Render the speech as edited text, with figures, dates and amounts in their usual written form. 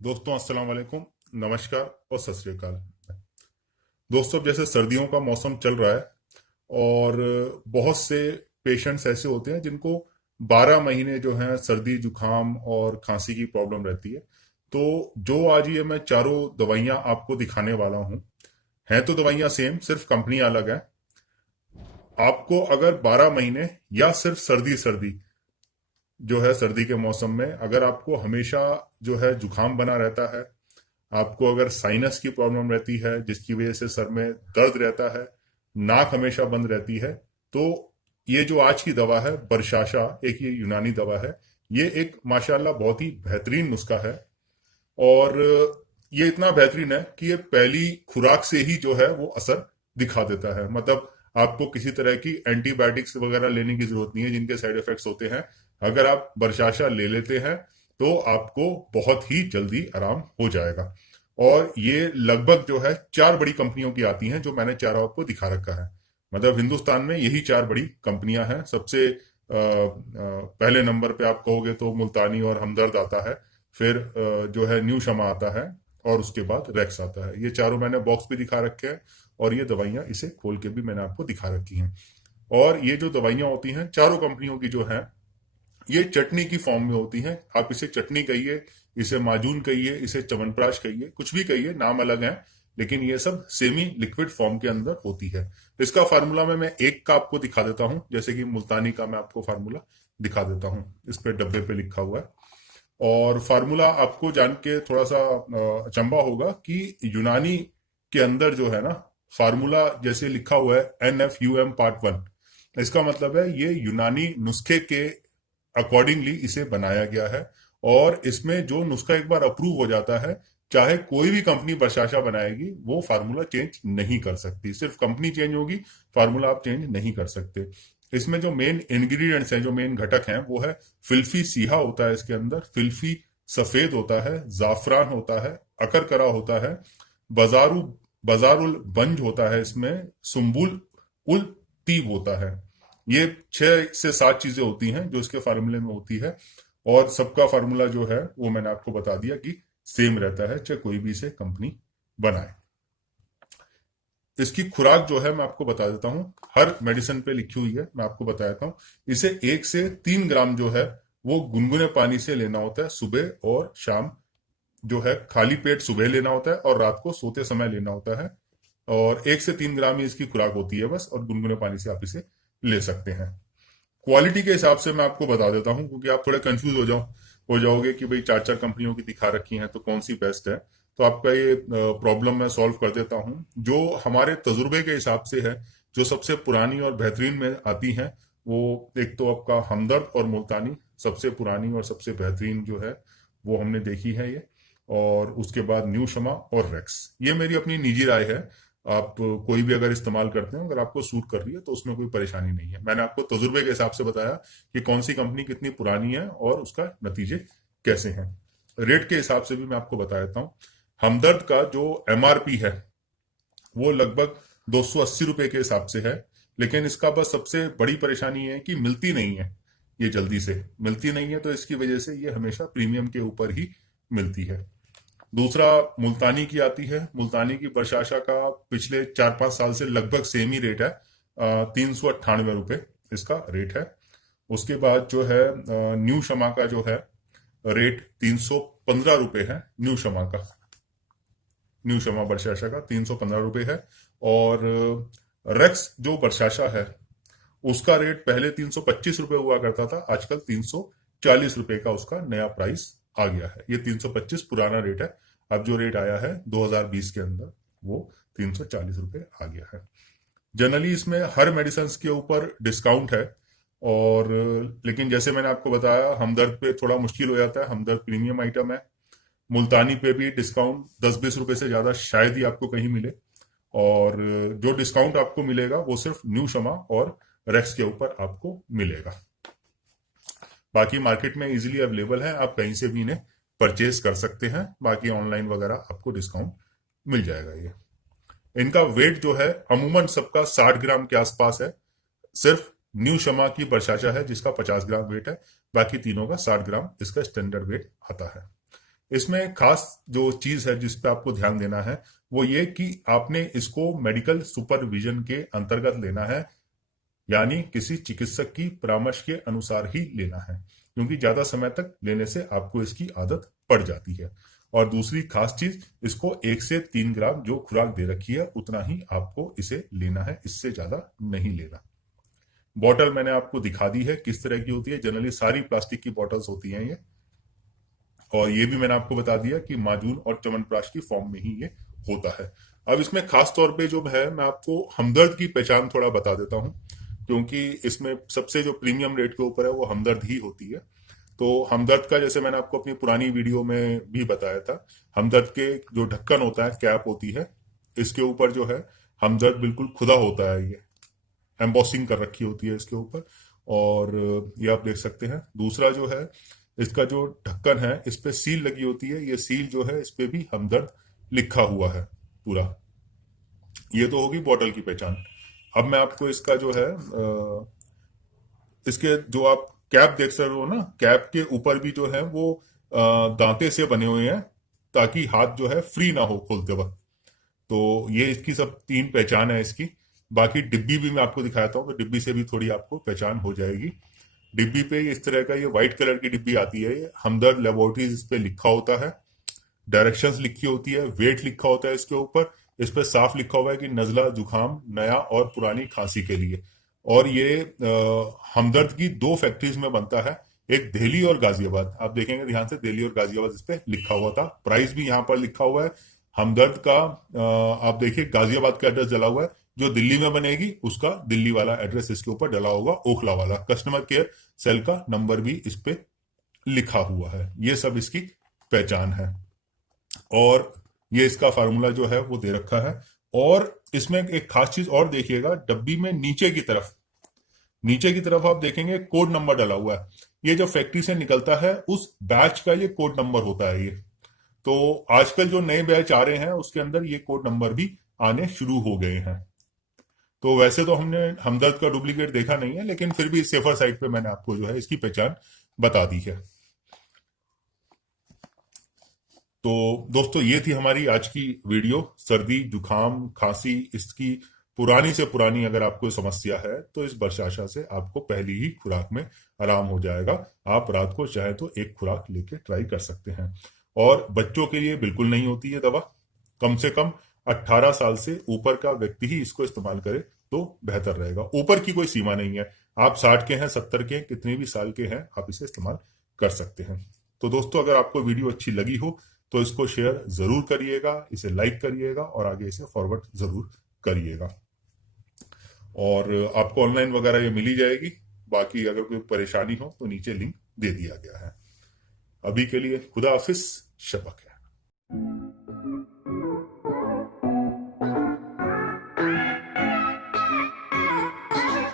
दोस्तों अस्सलाम वालेकुम, नमस्कार और सत श्री अकाल। दोस्तों, अब जैसे सर्दियों का मौसम चल रहा है और बहुत से पेशेंट्स ऐसे होते हैं जिनको 12 महीने जो हैं सर्दी जुकाम और खांसी की प्रॉब्लम रहती है। तो जो आज ये मैं चारों दवाइयाँ आपको दिखाने वाला हूँ, हैं तो दवाइयाँ सेम, सिर्फ कंपनी अलग है। आपको अगर 12 महीने या सिर्फ सर्दी सर्दी जो है सर्दी के मौसम में अगर आपको हमेशा जो है जुकाम बना रहता है, आपको अगर साइनस की प्रॉब्लम रहती है जिसकी वजह से सर में दर्द रहता है, नाक हमेशा बंद रहती है, तो ये जो आज की दवा है बरशाशा, एक ये यूनानी दवा है। ये एक माशाल्लाह बहुत ही बेहतरीन नुस्खा है। और ये इतना बेहतरीन है कि ये पहली खुराक से ही जो है वो असर दिखा देता है। मतलब आपको किसी तरह की एंटीबायोटिक्स वगैरह लेने की जरूरत नहीं है जिनके साइड इफेक्ट्स होते हैं। अगर आप बरशाशा ले लेते हैं तो आपको बहुत ही जल्दी आराम हो जाएगा। और ये लगभग जो है 4 बड़ी कंपनियों की आती हैं, जो मैंने चारों आपको दिखा रखा है। मतलब हिंदुस्तान में यही 4 बड़ी कंपनियां हैं। सबसे पहले नंबर पे आप कहोगे तो मुल्तानी और हमदर्द आता है, फिर जो है न्यू शमा आता है, और उसके बाद रेक्स आता है। ये चारों मैंने बॉक्स भी दिखा रखे हैं और ये दवाइयां इसे खोल के भी मैंने आपको दिखा रखी हैं। और ये जो दवाइयां होती हैं चारों कंपनियों की जो है, ये चटनी की फॉर्म में होती हैं। आप इसे चटनी कहिए, इसे माजून कहिए, इसे च्यवनप्राश कहिए, कुछ भी कहिए, नाम अलग है, लेकिन ये सब सेमी लिक्विड फॉर्म के अंदर होती है। इसका फार्मूला में मैं एक का आपको दिखा देता हूं, जैसे कि मुल्तानी का मैं आपको फार्मूला दिखा देता हूं। इस पे डब्बे पे लिखा हुआ है। और फार्मूला आपको जान के थोड़ा सा अचंभा होगा कि यूनानी के अंदर जो है ना, फार्मूला जैसे लिखा हुआ है NFUM Part 1, इसका मतलब है ये यूनानी नुस्खे के अकॉर्डिंगली इसे बनाया गया है। और इसमें जो नुस्खा एक बार अप्रूव हो जाता है, चाहे कोई भी कंपनी बशाशा बनाएगी, वो फार्मूला चेंज नहीं कर सकती। सिर्फ कंपनी चेंज होगी, फार्मूला आप चेंज नहीं कर सकते। इसमें जो मेन इंग्रेडिएंट्स हैं, जो मेन घटक हैं, वो है फिल्फी सीहा होता है इसके अंदर, फिल्फी सफेद होता है, जाफरान होता है, अकरकरा होता है, बाजारू बाजारुल बंज होता है, इसमें सुम्बुल उल तीब होता है। ये 6 से 7 चीजें होती हैं जो इसके फार्मूले में होती है। और सबका फार्मूला जो है वो मैंने आपको बता दिया कि सेम रहता है, चाहे कोई भी इसे कंपनी बनाए। इसकी खुराक जो है मैं आपको बता देता हूं, हर मेडिसिन पे लिखी हुई है, मैं आपको बता देता हूं। इसे 1 से 3 ग्राम जो है वो गुनगुने पानी से लेना होता है, सुबह और शाम। जो है खाली पेट सुबह लेना होता है और रात को सोते समय लेना होता है। और 1 से 3 ग्राम ही इसकी खुराक होती है बस, और गुनगुने पानी से आप इसे ले सकते हैं। क्वालिटी के हिसाब से मैं आपको बता देता हूं, क्योंकि आप थोड़े कंफ्यूज हो जाओगे कि भाई 4 4 कंपनियों की दिखा रखी हैं तो कौन सी बेस्ट है। तो आपका ये प्रॉब्लम मैं सॉल्व कर देता हूं। जो हमारे तजुर्बे के हिसाब से है, जो सबसे पुरानी और बेहतरीन में आती हैं, वो एक तो आपका हमदर्द और मुल्तानी सबसे पुरानी और सबसे बेहतरीन जो है वो हमने देखी है ये। और उसके बाद न्यू शमा और रेक्स। ये मेरी अपनी निजी राय है। आप कोई भी अगर इस्तेमाल करते हैं, अगर आपको सूट कर रही है तो उसमें कोई परेशानी नहीं है। मैंने आपको तजुर्बे के हिसाब से बताया कि कौन सी कंपनी कितनी पुरानी है और उसका नतीजे कैसे हैं। रेट के हिसाब से भी मैं आपको बता देता हूँ। हमदर्द का जो MRP है वो लगभग 280 रुपए के हिसाब से है। लेकिन इसका बस सबसे बड़ी परेशानी है कि मिलती नहीं है, ये जल्दी से मिलती नहीं है, तो इसकी वजह से ये हमेशा प्रीमियम के ऊपर ही मिलती है। दूसरा मुल्तानी की आती है। मुल्तानी की बरशाशा का पिछले 4 5 साल से लगभग सेम ही रेट है, 398 रुपये इसका रेट है। उसके बाद जो है न्यू शमा का जो है रेट 315 रुपये है। न्यू शमा बरशाशा का 315 रुपये है। और रेक्स जो बरशाशा है उसका रेट पहले 325 रुपये हुआ करता था, आजकल 340 रुपये का उसका नया प्राइस आ गया है। ये 325 पुराना रेट है, अब जो रेट आया है 2020 के अंदर वो 340 रुपये आ गया है। जनरली इसमें हर मेडिसिन के ऊपर डिस्काउंट है। और लेकिन जैसे मैंने आपको बताया, हमदर्द पे थोड़ा मुश्किल हो जाता है, हमदर्द प्रीमियम आइटम है। मुल्तानी पे भी डिस्काउंट 10 20 रुपए से ज्यादा शायद ही आपको कहीं मिले। और जो डिस्काउंट आपको मिलेगा वो सिर्फ न्यू शमा और रेक्स के ऊपर आपको मिलेगा। बाकी मार्केट में इजीली अवेलेबल है, आप कहीं से भी इन्हें परचेज कर सकते हैं। बाकी ऑनलाइन वगैरह आपको डिस्काउंट मिल जाएगा। ये इनका वेट जो है अमूमन सबका 60 ग्राम के आसपास है। सिर्फ न्यू शमा की बरशाशा है जिसका 50 ग्राम वेट है, बाकी तीनों का 60 ग्राम इसका स्टैंडर्ड वेट आता है। इसमें खास जो चीज है जिस पे आपको ध्यान देना है वो ये कि आपने इसको मेडिकल सुपरविजन के अंतर्गत लेना है, यानी किसी चिकित्सक की परामर्श के अनुसार ही लेना है, क्योंकि ज्यादा समय तक लेने से आपको इसकी आदत पड़ जाती है। और दूसरी खास चीज, इसको 1 से 3 ग्राम जो खुराक दे रखी है उतना ही आपको इसे लेना है, इससे ज्यादा नहीं लेना। बॉटल मैंने आपको दिखा दी है किस तरह की होती है, जनरली सारी प्लास्टिक की बॉटल्स होती हैं ये। और ये भी मैंने आपको बता दिया कि माजून और च्यवनप्राश की फॉर्म में ही ये होता है। अब इसमें खास तौर पे जो है मैं आपको हमदर्द की पहचान थोड़ा बता देता हूँ, क्योंकि इसमें सबसे जो प्रीमियम रेट के ऊपर है वो हमदर्द ही होती है। तो हमदर्द का जैसे मैंने आपको अपनी पुरानी वीडियो में भी बताया था, हमदर्द के जो ढक्कन होता है, कैप होती है, इसके ऊपर जो है हमदर्द बिल्कुल खुदा होता है, ये एम्बॉसिंग कर रखी होती है इसके ऊपर। और ये आप देख सकते हैं। दूसरा जो है, इसका जो ढक्कन है इस पे सील लगी होती है, ये सील जो है इस पे भी हमदर्द लिखा हुआ है पूरा। ये तो होगी बॉटल की पहचान। अब मैं आपको इसका जो है इसके जो आप कैप देख सकते हो ना, कैप के ऊपर भी जो है वो दांते से बने हुए हैं, ताकि हाथ जो है फ्री ना हो खोलते वक्त। तो ये इसकी सब 3 पहचान है इसकी। बाकी डिब्बी भी मैं आपको दिखाता हूँ, तो डिब्बी से भी थोड़ी आपको पहचान हो जाएगी। डिब्बी पे इस तरह का ये व्हाइट कलर की डिब्बी आती है, ये हमदर्द लेबोरेटरीज इस पे लिखा होता है, डायरेक्शंस लिखी होती है, वेट लिखा होता है इसके ऊपर। इस पे साफ लिखा हुआ है कि नजला, जुकाम, नया और पुरानी खांसी के लिए। और ये हमदर्द की 2 फैक्ट्रीज में बनता है, एक दिल्ली और गाजियाबाद। आप देखेंगे ध्यान से, दिल्ली और गाजियाबाद इस पे लिखा हुआ था। प्राइस भी यहाँ पर लिखा हुआ है। हमदर्द का आप देखिए गाजियाबाद का एड्रेस डला हुआ है, जो दिल्ली में बनेगी उसका दिल्ली वाला एड्रेस इसके ऊपर डला होगा, ओखला वाला। कस्टमर केयर सेल का नंबर भी इस पे लिखा हुआ है। ये सब इसकी पहचान है। और ये इसका फार्मूला जो है वो दे रखा है। और इसमें एक खास चीज और देखिएगा, डब्बी में नीचे की तरफ आप देखेंगे कोड नंबर डला हुआ है। ये जो फैक्ट्री से निकलता है उस बैच का ये कोड नंबर होता है ये। तो आजकल जो नए बैच आ रहे हैं उसके अंदर ये कोड नंबर भी आने शुरू हो गए हैं। तो वैसे तो हमने हमदर्द का डुप्लीकेट देखा नहीं है, लेकिन फिर भी सेफर साइड पे मैंने आपको जो है इसकी पहचान बता दी है। तो दोस्तों, ये थी हमारी आज की वीडियो। सर्दी, जुकाम, खांसी, इसकी पुरानी से पुरानी अगर आपको समस्या है तो इस बर्शाशा से आपको पहली ही खुराक में आराम हो जाएगा। आप रात को चाहे तो एक खुराक लेके ट्राई कर सकते हैं। और बच्चों के लिए बिल्कुल नहीं होती ये दवा। कम से कम 18 साल से ऊपर का व्यक्ति ही इसको इस्तेमाल करे तो बेहतर रहेगा। ऊपर की कोई सीमा नहीं है, आप 60 के हैं, 70 के, कितने भी साल के हैं, आप इसे इस्तेमाल कर सकते हैं। तो दोस्तों, अगर आपको वीडियो अच्छी लगी हो तो इसको शेयर जरूर करिएगा, इसे लाइक करिएगा और आगे इसे फॉरवर्ड जरूर करिएगा। और आपको ऑनलाइन वगैरह ये मिली जाएगी। बाकी अगर कोई परेशानी हो तो नीचे लिंक दे दिया गया है। अभी के लिए खुदा हाफिज, शब बखैर।